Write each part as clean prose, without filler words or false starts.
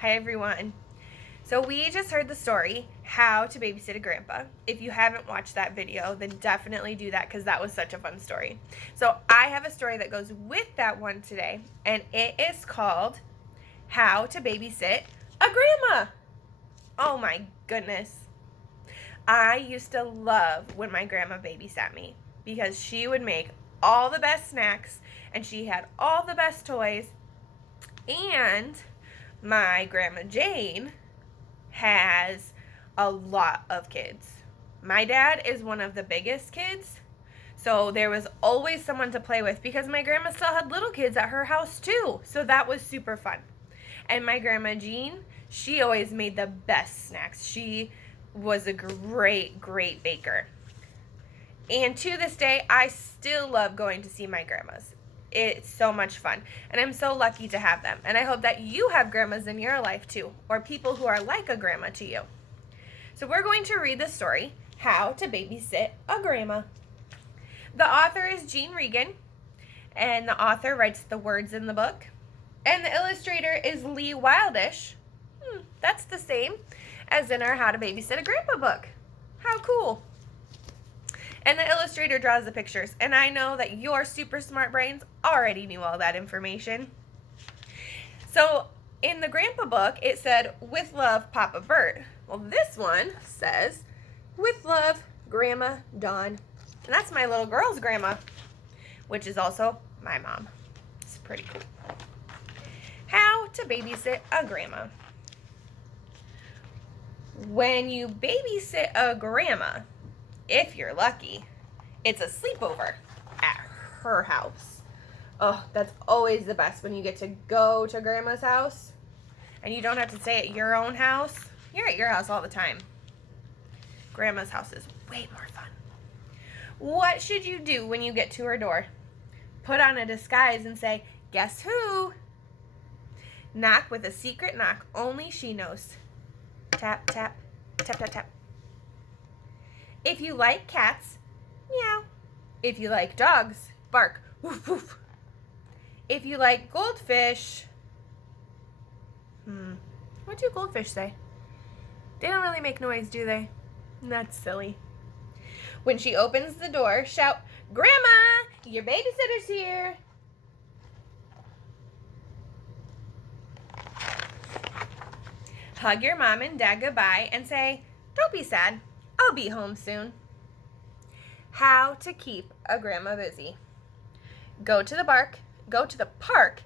Hi everyone. So we just heard the story, How to Babysit a Grandpa. If you haven't watched that video, then definitely do that because that was such a fun story. So I have a story that goes with that one today, and it is called How to Babysit a Grandma. Oh my goodness. I used to love when my grandma babysat me because she would make all the best snacks and she had all the best toys, and my grandma Jane has a lot of kids. My dad is one of the biggest kids, so there was always someone to play with because my grandma still had little kids at her house too, so that was super fun. And my grandma Jean, she always made the best snacks. She was a great baker. And to this day, I still love going to see my grandmas. It's so much fun, and I'm so lucky to have them. And I hope that you have grandmas in your life too, or people who are like a grandma to you. So we're going to read the story, How to Babysit a Grandma. The author is Reagan, and the author writes the words in the book. And the illustrator is Lee Wildish. That's the same as in our How to Babysit a Grandpa book. How cool. And the illustrator draws the pictures. And I know that your super smart brains already knew all that information. So in the Grandpa book, it said, "With love, Papa Bert." Well, this one says, "With love, Grandma Dawn." And that's my little girl's grandma, which is also my mom. It's pretty cool. How to babysit a grandma. When you babysit a grandma, if you're lucky, it's a sleepover at her house. Oh, that's always the best when you get to go to grandma's house and you don't have to stay at your own house. You're at your house all the time. Grandma's house is way more fun. What should you do when you get to her door? Put on a disguise and say, "Guess who?" Knock with a secret knock only she knows. Tap, tap, tap, tap, tap. If you like cats, meow. If you like dogs, bark, woof, woof. If you like goldfish, what do goldfish say? They don't really make noise, do they? That's silly. When she opens the door, shout, "Grandma, your babysitter's here." Hug your mom and dad goodbye and say, "Don't be sad. I'll be home soon." How to keep a grandma busy. Go to the park,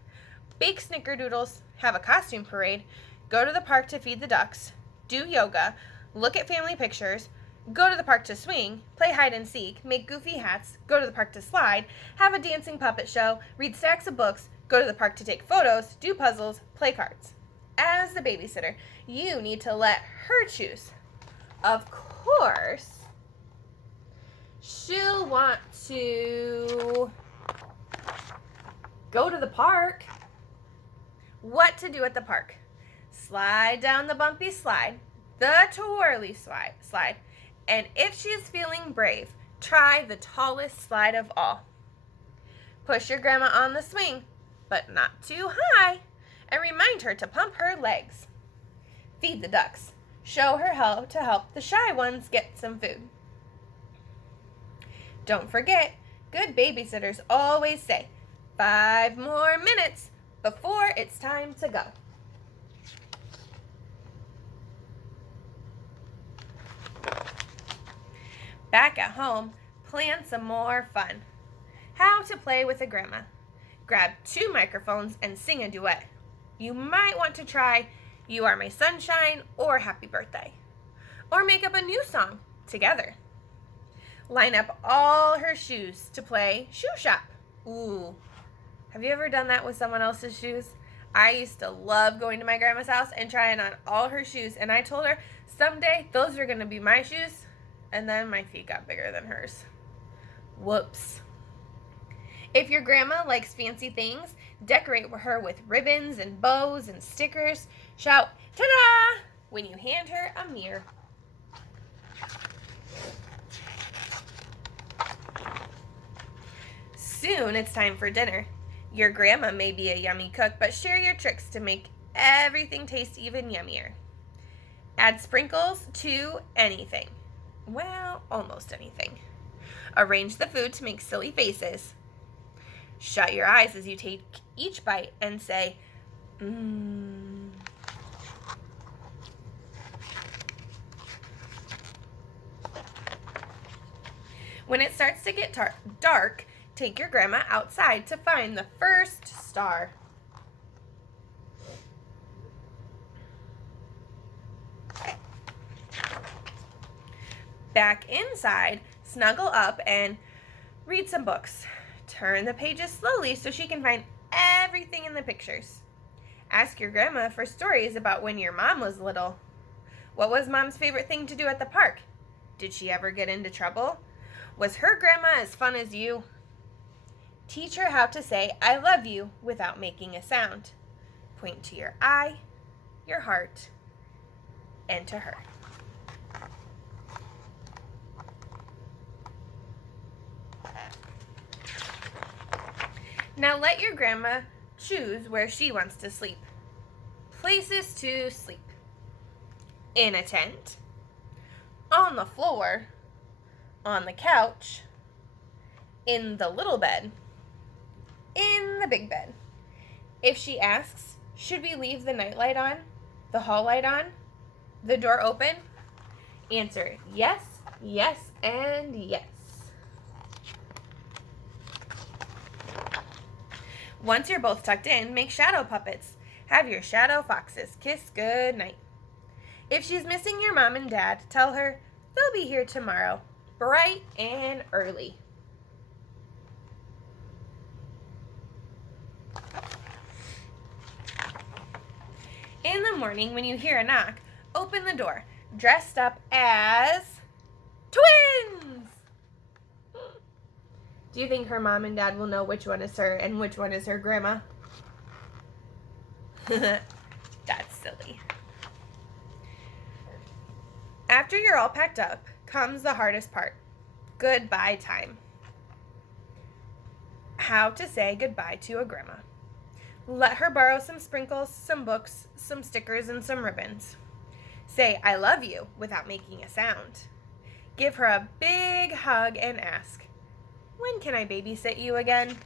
bake snickerdoodles, have a costume parade, go to the park to feed the ducks, do yoga, look at family pictures, go to the park to swing, play hide and seek, make goofy hats, go to the park to slide, have a dancing puppet show, read stacks of books, go to the park to take photos, do puzzles, play cards. As the babysitter, you need to let her choose. Of course, she'll want to go to the park. What to do at the park? Slide down the bumpy slide, the twirly slide. And if she's feeling brave, try the tallest slide of all. Push your grandma on the swing, but not too high, and remind her to pump her legs. Feed the ducks. Show her how to help the shy ones get some food. Don't forget, good babysitters always say, 5 more minutes before it's time to go. Back at home, plan some more fun. How to play with a grandma. Grab 2 microphones and sing a duet. You might want to try "You Are My Sunshine" or "Happy Birthday." Or make up a new song together. Line up all her shoes to play shoe shop. Ooh, have you ever done that with someone else's shoes? I used to love going to my grandma's house and trying on all her shoes, and I told her someday those are going to be my shoes, and then my feet got bigger than hers. Whoops. If your grandma likes fancy things, decorate her with ribbons and bows and stickers. Shout, "Ta-da!" when you hand her a mirror. Soon it's time for dinner. Your grandma may be a yummy cook, but share your tricks to make everything tastes even yummier. Add sprinkles to anything. Well, almost anything. Arrange the food to make silly faces. Shut your eyes as you take each bite and say, mmm. When it starts to get dark, take your grandma outside to find the first star. Back inside, snuggle up and read some books. Turn the pages slowly so she can find everything in the pictures. Ask your grandma for stories about when your mom was little. What was mom's favorite thing to do at the park? Did she ever get into trouble? Was her grandma as fun as you? Teach her how to say I love you without making a sound. Point to your eye, your heart, and to her. Now let your grandma choose where she wants to sleep. Places to sleep. In a tent, on the floor, on the couch, in the little bed, in the big bed. If she asks, should we leave the nightlight on, the hall light on, the door open? Answer yes, yes, and yes. Once you're both tucked in, make shadow puppets. Have your shadow foxes kiss good night. If she's missing your mom and dad, tell her they'll be here tomorrow, bright and early. In the morning, when you hear a knock, open the door, dressed up as twins. Do you think her mom and dad will know which one is her and which one is her grandma? That's silly. After you're all packed up, comes the hardest part. Goodbye time. How to say goodbye to a grandma. Let her borrow some sprinkles, some books, some stickers, and some ribbons. Say I love you without making a sound. Give her a big hug and ask, when can I babysit you again?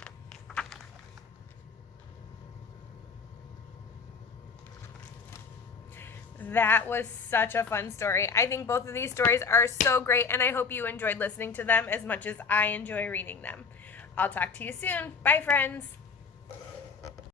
That was such a fun story. I think both of these stories are so great, and I hope you enjoyed listening to them as much as I enjoy reading them. I'll talk to you soon. Bye, friends.